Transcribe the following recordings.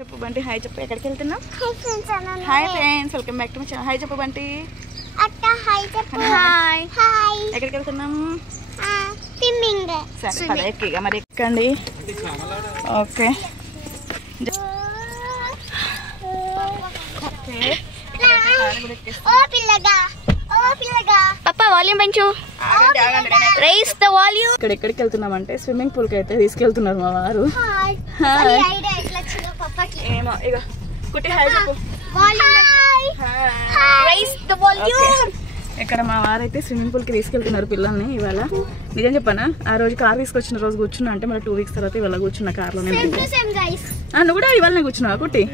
చెప్పు బంటి హాయ్ చెప్పు. ఎక్కడికి వెళ్తున్నాం? Hi friends, welcome back to my channel. Hi చెప్పు బంటి. హాయ్. ఎక్కడికి వెళ్తున్నాం? సరే పద ఎక్కిగా మరి ఎక్కండి. ఓకే పప్పా వాల్యూమ్ పెంచు. ఇక్కడ ఎక్కడికి వెళ్తున్నామంటే స్విమ్మింగ్ పూల్ కి అయితే తీసుకెళ్తున్నారు మా వారు. ఏమో ఇక కుట్టి హాయ్ చెప్పు. ఇక్కడ మా వారు అయితే స్విమ్మింగ్ పూల్ కి తీసుకెళ్తున్నారు పిల్లల్ని ఇవాళ. నిజం చెప్పనా, ఆ రోజు కార్ తీసుకొచ్చిన రోజు కూర్చున్నా అంటే మళ్ళీ 2 వీక్స్ తర్వాత ఇవాళ కూర్చున్న కార్లో. నువ్వు కూడా ఇవాళ కూర్చున్నావా కుట్టి?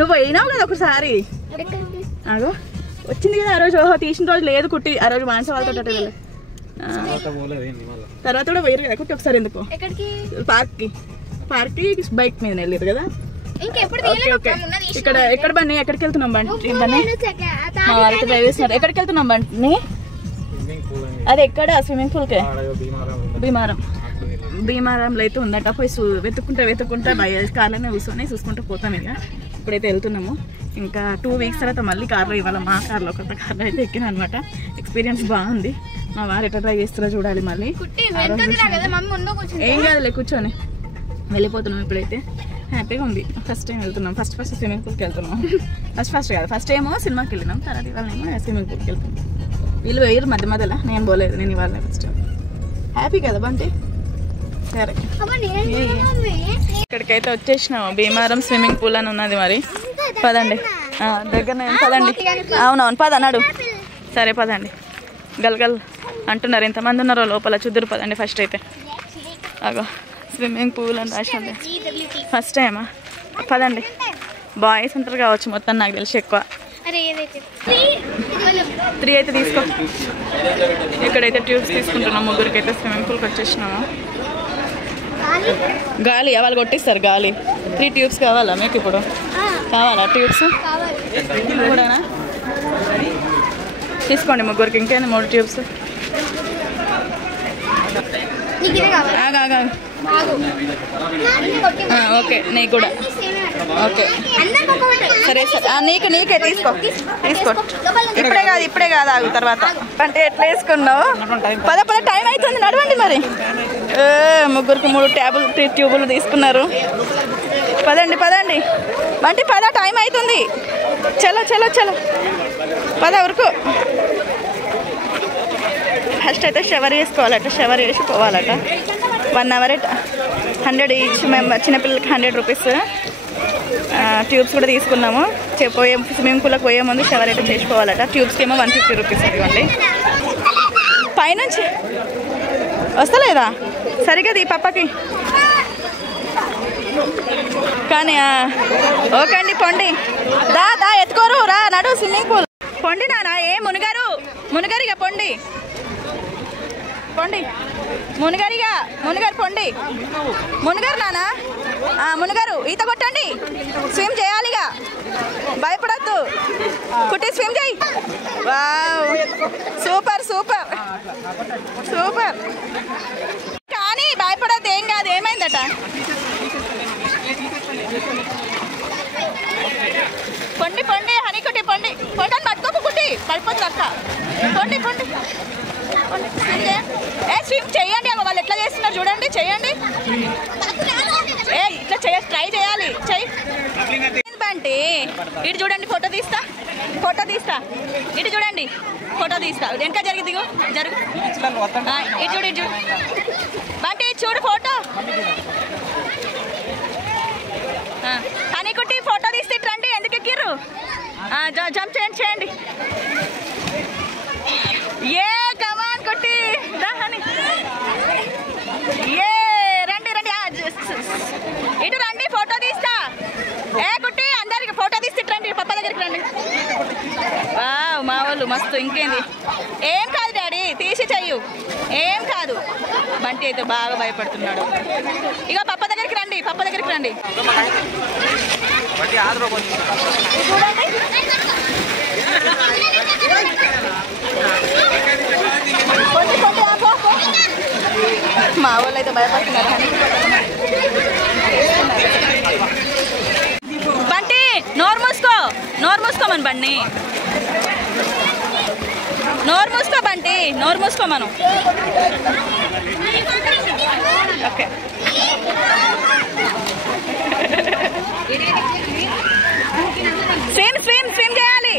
నువ్వు అయినావు కదా ఒకసారి. అగో వచ్చింది కదా ఆ రోజు. తీసిన రోజు లేదు కుట్టి, ఆ రోజు మానస వాళ్ళతో తర్వాత కూడా పోయారు కదా కుట్టి ఒకసారి. ఎందుకు పార్క్ కి బైక్ మీద వెళ్ళారు కదా. ఇక్కడ ఎక్కడ బండి ఎక్కడికి వెళ్తున్నాం బండి? మా వారైతే డ్రైవ్ చేస్తున్నారు. ఎక్కడికి వెళ్తున్నాం బండి? అది ఎక్కడ స్విమ్మింగ్ పూల్ కే భీమారంలో అయితే ఉందట. పోయి వెతుక్కుంటా కార్లోనే కూర్చొని చూసుకుంటూ పోతాం. ఇక ఇప్పుడైతే వెళ్తున్నాము. ఇంకా 2 వీక్స్ తర్వాత మళ్ళీ కార్లో ఇవాళ మా కార్లో కొత్త కార్లో అయితే ఎక్కినా అనమాట. ఎక్స్పీరియన్స్ బాగుంది. మా వారు ఎట్లా ట్రై చేస్తారో చూడాలి. మళ్ళీ ఏం కాదులే కూర్చొని వెళ్ళిపోతున్నాం. ఇప్పుడైతే హ్యాపీగా ఉంది. ఫస్ట్ టైం వెళ్తున్నాం. ఫస్ట్ స్విమ్మింగ్ పూల్కి వెళ్తున్నాం. ఫస్ట్ ఏమో సినిమాకి వెళ్ళినాం, తర్వాత ఇవాళ ఏమో స్విమ్మింగ్ పూల్కి వెళ్తున్నాం. వీళ్ళు వేయరు మధ్యలో, నేను పోలేదు. నేను ఇవాళ ఫస్ట్ హ్యాపీ కదా బంటి. సరే ఇక్కడికైతే వచ్చేసినాము. భీమారం స్విమ్మింగ్ పూల్ అని ఉన్నది. మరి పదండి, దగ్గరనే పదండి. అవునవును పద నడు. సరే పదండి. గల్గల్ అంటున్నారు, ఎంతమంది ఉన్నారో లోపల చూద్దరు. పదండి ఫస్ట్ అయితే. అగో స్విమ్మింగ్ పూల్ అని రాసి ఉంది. ఫస్ట్ టైమా? పదండి. బాయ్స్ ఉంటారు కావచ్చు మొత్తం, నాకు తెలిసి ఎక్కువ. 3 అయితే తీసుకో. ఇక్కడైతే ట్యూబ్స్ తీసుకుంటున్నాం. ముగ్గురికి అయితే స్విమ్మింగ్ పూల్కి వచ్చేసినాము. గాలి వాళ్ళు కొట్టిస్తారు గాలి. 3 ట్యూబ్స్ కావాలా మీకు? ఇప్పుడు కావాలా ట్యూబ్స్ కూడానా? తీసుకోండి ముగ్గురికి. ఇంకేంది 3 ట్యూబ్స్. ఓకే నీకు కూడా. ఓకే సరే నీకే తీసుకో. ఇప్పుడే కాదు ఆగు తర్వాత. అంటే ఎట్లా వేసుకున్నావు? పద టైం అవుతుంది, నడవండి మరి. ముగ్గురికి 3 ట్యూబులు తీసుకున్నారు. పదండి బంటి పద, టైం అవుతుంది. చలో పద ఊరుకు. ఫస్ట్ అయితే షవర్ చేసుకోవాలట. షవర్ చేసి పోవాలట. 1 అవర్ 100 ఈచ్ మెంబర్. చిన్నపిల్లలకి 100 రూపీస్. ట్యూబ్స్ కూడా తీసుకున్నాము. స్విమ్మింగ్ పూల్కి పోయే ముందు షవర్ అయితే చేసుకోవాలట. ట్యూబ్స్కి ఏమో 150 రూపీస్. ఇవ్వండి. పైనుంచి వస్తలేదా సరిగ్గా ఈ పప్పకి? కానీ ఓకే అండి పొండి. దా ఎత్తుకోరు రా, నడు స్విమ్మింగ్ పూల్. పొండి నానా. మునిగారిగా పొండి మునిగారు పొండి. మునిగారు నానా, మునిగారు. ఈత కొట్టండి. స్విమ్ చేయాలిగా, భయపడద్దు. కుట్టి స్విమ్ చేయి. వావ్ సూపర్ కానీ భయపడద్దు, ఏం కాదు. ఏమైందట? పొండి హనీ కుట్టి పొండి అని పట్టుకోకు కుట్టి, పడిపోతుంది అక్క. పొండి స్విమ్ చేయండి. వాళ్ళు ఎట్లా చేస్తున్నారు చూడండి, చేయండి. ఇట్లా ట్రై చేయాలి. అంటే ఇటు చూడండి, ఫోటో తీస్తా. ఇటు చూడండి, ఫోటో తీస్తా. వెనక జరిగి దిగు. ఇటు చూడు బంటి, చూడు ఫోటో. హనీ కుట్టి ఫోటో తీస్తే రండి. ఎందుకు ఎక్కిర్రు? జంప్ చేయండి. ఏ కమాన్ కుట్టి హనీ. ఏ రండి. ఇటు రండి, ఫోటో తీస్తా. కుట్టి అందరికి ఫోటో తీస్తే రండి. పప్ప దగ్గరికి రండి. మా వాళ్ళు మస్తు. ఇంకేంది? ఏం కాదు డాడీ, తీసి చెయ్యు. ఏం కాదు. బంటి అయితే బాగా భయపడుతున్నాడు. ఇక పప్ప దగ్గరికి రండి. మా వాళ్ళు అయితే భయపడుతున్నారు. మూసుకోను బండి, నోరు మూసుకో బంటి, నోరు మూసుకో మనం. ఓకే స్విమ్ స్విమ్ స్విమ్ చేయాలి,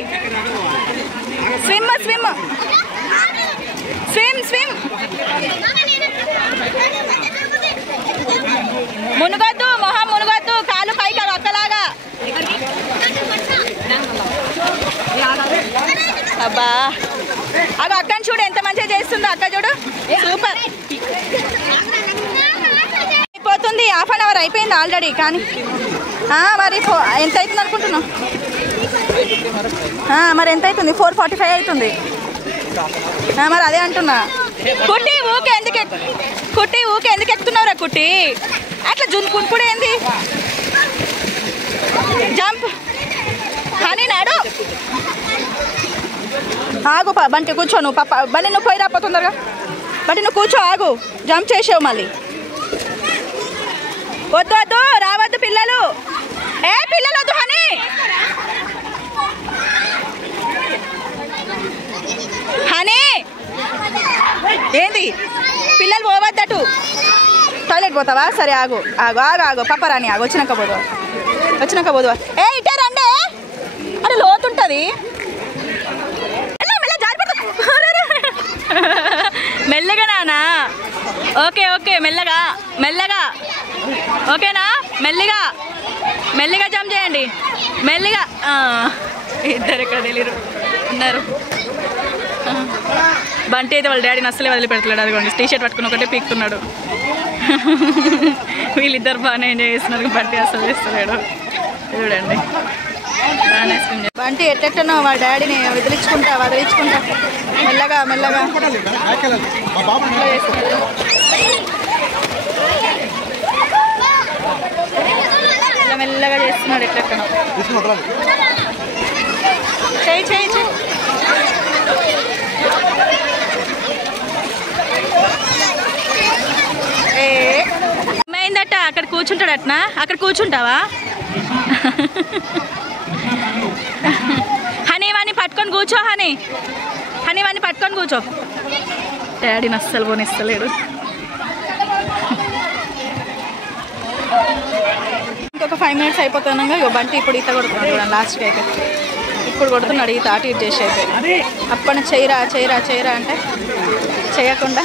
స్విమ్ స్విమ్ స్విమ్ స్విమ్. మునుగొద్దు, మొహం మునుగొద్దు, కాలు పైకి అక్కలాగా. అబ్బా అవి అక్కని చూడు ఎంత మంచిగా చేస్తుందో, అక్క చూడు సూపర్. అయిపోతుంది, హాఫ్ అన్ అవర్ అయిపోయింది ఆల్రెడీ. కానీ మరి ఎంత అవుతుంది అనుకుంటున్నావు? మరి ఎంత అవుతుంది? 4:45 అవుతుంది. మరి అదే అంటున్నా. కుట్టి ఊకే ఎందుకు ఎక్కుతున్నావురా కుట్టి? అట్లా జున్నుకుంటుడు ఏంది? జంప్ కానీ నాడు. ఆగు బంటి, కూర్చో నువ్వు. పాప బండి నువ్వు పోయి రాపో తొందరగా. బంటి నువ్వు కూర్చో, ఆగు. జంప్ చేసావు మళ్ళీ. వద్దు రావద్దు పిల్లలు. పిల్లలు వద్దు హనీ. హనీ ఏంది? పిల్లలు పోవద్దటు. టాయిలెట్ పోతావా? సరే ఆగు ఆగు ఆగు ఆగు. పాప రాని ఆగు, వచ్చినాక పోదువా. ఇటే రండి. అరే లోతుంటుంది. మెల్లగా నానా. ఓకే మెల్లగా ఓకేనా? మెల్లిగా జంప్ చేయండి, మెల్లిగా. ఇద్దరు ఇక్కడ తెలియరు ఉన్నారు. బంటి అయితే వాళ్ళ డాడీని అస్సలే వదిలిపెడతలేడు. అదిగోండి టీ షర్ట్ పట్టుకుని ఒకటే పీకుతున్నాడు. వీళ్ళిద్దరు బాగానే ఎంజాయ్ చేస్తున్నారు, బంటి అస్సలు చేస్తలేడు. చూడండి బాగానే. బంటి ఎట్టెట్టనో వాళ్ళ డాడీని వదిలించుకుంటా మెల్లగా మెల్లగా చేస్తున్నాడు. ఎట్లెట్టనో చేయి. ఏమైందట? అక్కడ కూర్చుంటాడటనా? అక్కడ కూర్చుంటావా? హనీ వాణ్ణి పట్టుకొని కూర్చో. హనీ వాణ్ణి పట్టుకొని కూర్చో. డాడీని అస్సలు పోనిస్తలేడు. ఇంకొక 5 minutes అయిపోతున్నాగా. ఇగో బంటి ఇప్పుడు ఈత కొడుతున్నాడు చూడండి. లాస్ట్కి అయితే ఇప్పుడు కొడుతున్నాడు ఈత. అటు ఇటు చేసి అయితే అప్పటి చేయరా అంటే చేయకుండా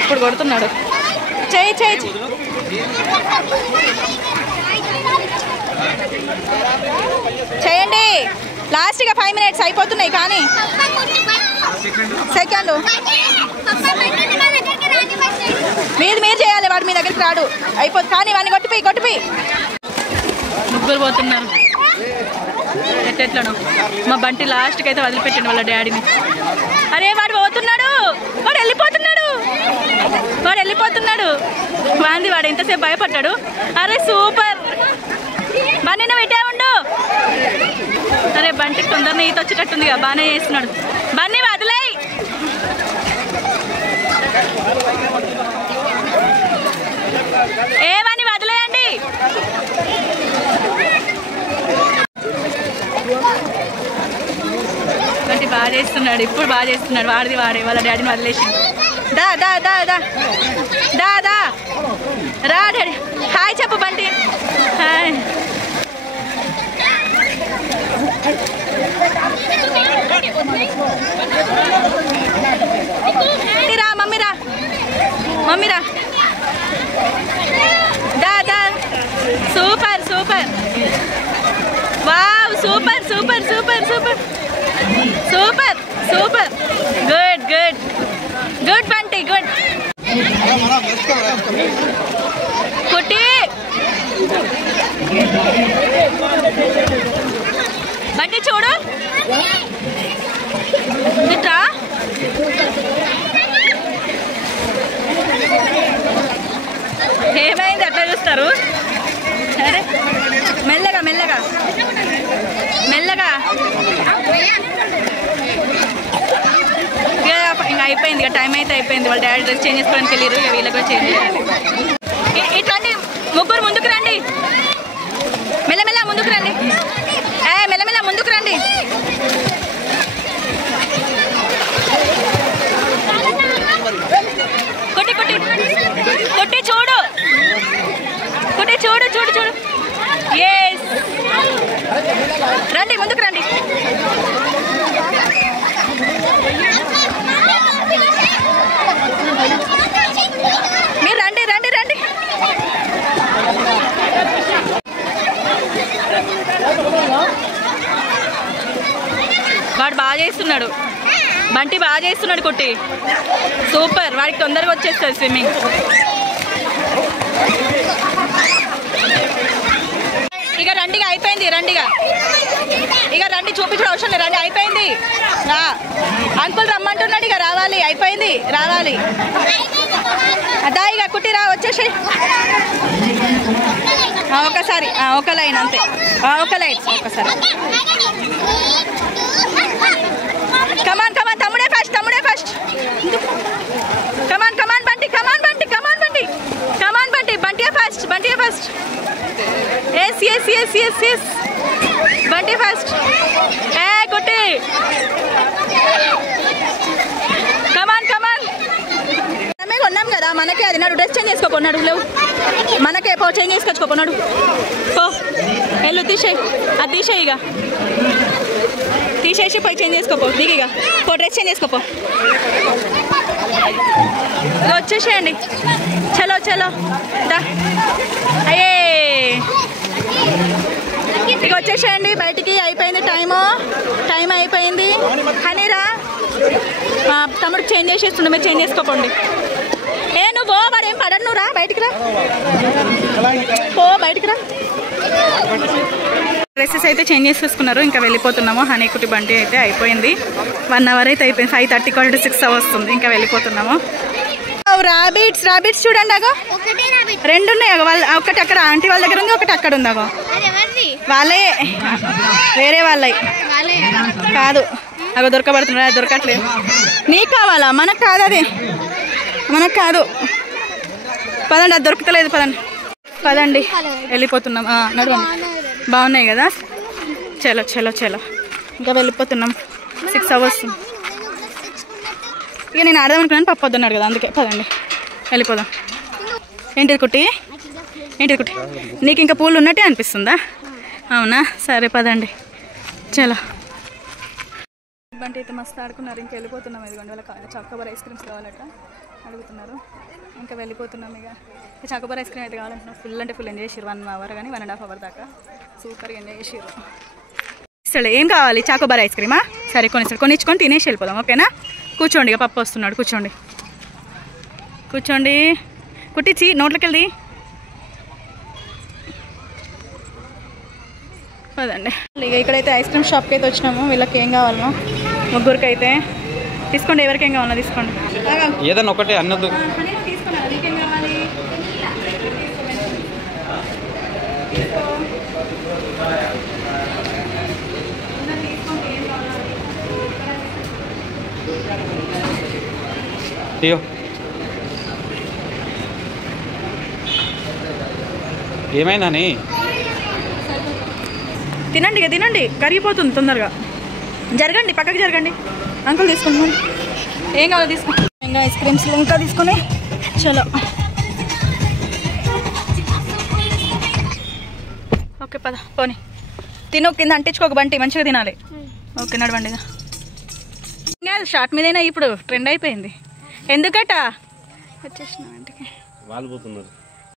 ఇప్పుడు కొడుతున్నాడు. చేయి చేయండి. లాస్ట్గా 5 minutes అయిపోతున్నాయి. కానీ సెకండ్ మీరు చేయాలి. వాడు మీ దగ్గరికి రాడు. అయిపోతుంది. కానీ వాడిని కొట్టిపోయి ముగ్గురు పోతున్నారు. ఎట్లనో మా బంటి లాస్ట్కి అయితే వదిలిపెట్టిండు వాళ్ళ డాడీని. అరే వాడు పోతున్నాడు, వాడు వెళ్ళిపోతున్నాడు. వాడు ఎంతసేపు భయపడ్డాడు. అరే సూపర్ బండి, నువ్వు ఇటే ఉండు. అరే బంటికి తొందరగా ఈత వచ్చేటట్టుంది కదా, బాగానే చేస్తున్నాడు. బండి వదిలేయి. ఏమని వదిలేయండి. బంటి బాగా చేస్తున్నాడు, ఇప్పుడు బాగా చేస్తున్నాడు. వాడే వాళ్ళ డాడీని వదిలేసి. దా రా డాడీ. హాయ్ చెప్పు బంటి. హాయ్. మమ్మీ రా. దా. Super wow, super good Bunty, good. కుట్టి బంటి చూడు. ఇట్రా. ఏమైంది అట్లా చూస్తారు? అరే మెల్లగా ఇంకా అయిపోయింది. ఇక టైం అయితే అయిపోయింది. వాళ్ళ డాడీ డ్రెస్ చేంజ్ చేసుకోవడానికి వెళ్ళారు. ఇక వీళ్ళకి కూడా చేంజ్ చేయాలి. ఇట్లాంటి ముగ్గురు ముందుకు రండి. మెల్లమెల్ల ముందుకు రండి. వాడు బాగా చేస్తున్నాడు, బంటి బాగా చేస్తున్నాడు కుట్టి, సూపర్. వాడికి తొందరగా వచ్చేస్తుంది స్విమ్మింగ్. ఇక రండిగా అయిపోయింది, రండిగా ఇక రండి, చూపించడం అవసరం లేదు, రండి అయిపోయింది. అంకుల్ రమ్మంటున్నాడు, ఇక రావాలి, అయిపోయింది, రావాలి. అదా ఇక కుట్టి రా, వచ్చేసి ఒకసారి ఒక లైన్ అంతే, ఒక లైన్ ఒకసారి. కమాన్ కమాన్, తమ్ముడే ఫస్ట్, తమ్ముడే first. Come on come on Bunty, come on Bunty, come on Bunty, come on Bunty, బంటియే ఫస్ట్, బంటియే first. Yes yes yes yes yes, Bunty first. ఏ కుట్టి, కమాన్ కమాన్. మేము కొన్నాం కదా మనకే, అది నాడు డ్రెస్ చేంజ్ చేసుకోకున్నాడు, లేవు మనకే, పో చేంజ్ చేసుకొచ్చుకోకున్నాడు, పో వెళ్ళు, తీసేయి, అది తీసేయి, ఇక తీసేసి పోయి చేంజ్ చేసుకోపో, దిగిగా పో, డ్రెస్ చేంజ్ చేసుకోపో, వచ్చేసేయండి. చలో చలో దా, అయ్యే ఇక వచ్చేసేయండి బయటికి, అయిపోయింది టైం అయిపోయింది. హనీరా తమ్ముడు చేంజ్ చేసేస్తుండే, మీరు చేంజ్ చేసుకోకండి. ఏ నువ్వు వాడు ఏం పడడు, నువ్వు రా బయటికి రా, పో బయటికి రా. డ్రెస్సెస్ అయితే చేంజ్ చేసేసుకున్నారు, ఇంకా వెళ్ళిపోతున్నాము. హనీకుటి బండి అయితే అయిపోయింది, 1 అవర్ అయితే అయిపోయింది, 5:30 6 వస్తుంది, ఇంకా వెళ్ళిపోతున్నాము. రాబిట్స్, రాబిట్స్ చూడండి, అగో 2 ఉన్నాయి, అగో వాళ్ళ ఒకటి అక్కడ ఆంటీ వాళ్ళ దగ్గర ఉంది, ఒకటి అక్కడ ఉంది, అగో వాళ్ళే, వేరే వాళ్ళవి కాదు, అగో దొరకబడుతున్నాడు, అది దొరకట్లేదు. నీకు కావాలా? మనకు కాదు, అది మనకు కాదు. పదండి, అది దొరుకుతలేదు, పదండి పదండి వెళ్ళిపోతున్నాం. నడవండి, బాగున్నాయి కదా, చలో చలో చలో, ఇంకా వెళ్ళిపోతున్నాం. 6 అవర్స్. ఇక నేను ఆడదాం అనుకున్నాను, పప్పు వద్దన్నాడు కదా, అందుకే పదండి వెళ్ళిపోదాం. ఏంటిది కుట్టి, ఏంటిది కుట్టి, నీకు ఇంకా పూలు ఉన్నట్టే అనిపిస్తుందా? అవునా, సరే పదండి చలో. బంటి అయితే మస్తు ఆడుకున్నారు, ఇంకా వెళ్ళిపోతున్నాం. ఇదిగోండి వాళ్ళ చాకోబార్ ఐస్ క్రీమ్స్ కావాలట అడుగుతున్నారు, ఇంకా వెళ్ళిపోతున్నాం. ఇక చాకోబార్ ఐస్ క్రీమ్ అయితే కావాలంటున్నాం. ఫుల్ అంటే ఫుల్ ఎంజాయ్ చేసారు, 1 అవర్ కానీ 1.5 అవర్ దాకా సూపర్గా ఎంజాయ్ చేసారు. సరే ఏం కావాలి? చాకోబార్ ఐస్ క్రీమా? సరే కొనిచ్చుకొని తినేసి వెళ్ళిపోదాం, ఓకేనా? కూర్చోండి, ఇక పప్పు వస్తున్నాడు, కూర్చోండి కూర్చోండి. కుట్టించి నోట్లోకి వెళ్ళి పదండి. ఇక ఇక్కడైతే ఐస్ క్రీమ్ షాప్కి అయితే వచ్చినాము. వీళ్ళకి ఏం కావాలనో ముగ్గురికి అయితే తీసుకోండి, ఎవరికి ఏం కావాలో తీసుకోండి. ఏదన్నా ఒకటే అన్నది తీసుకున్నాను, నీకేం కావాలి? అయ్యో ఏమైందని? తినండి, ఇక తినండి, కరిగిపోతుంది తొందరగా. జరగండి, పక్కకి జరగండి. అంకుల్ తీసుకుంటున్నాను, ఏం కావాలో తీసుకోండి. ఇంకా ఐస్ క్రీమ్స్ ఇంకా తీసుకుని చలో. ఓకే పద, పోనీ తిను, కింద అంటించుకోక బంటి, మంచిగా తినాలి. ఓకే నడవండి. ఇంకా షార్ట్ మీదైనా ఇప్పుడు ట్రెండ్ అయిపోయింది. ఎందుకట వచ్చేసిన ఇంటికి వాళ్ళు పోతున్నారు.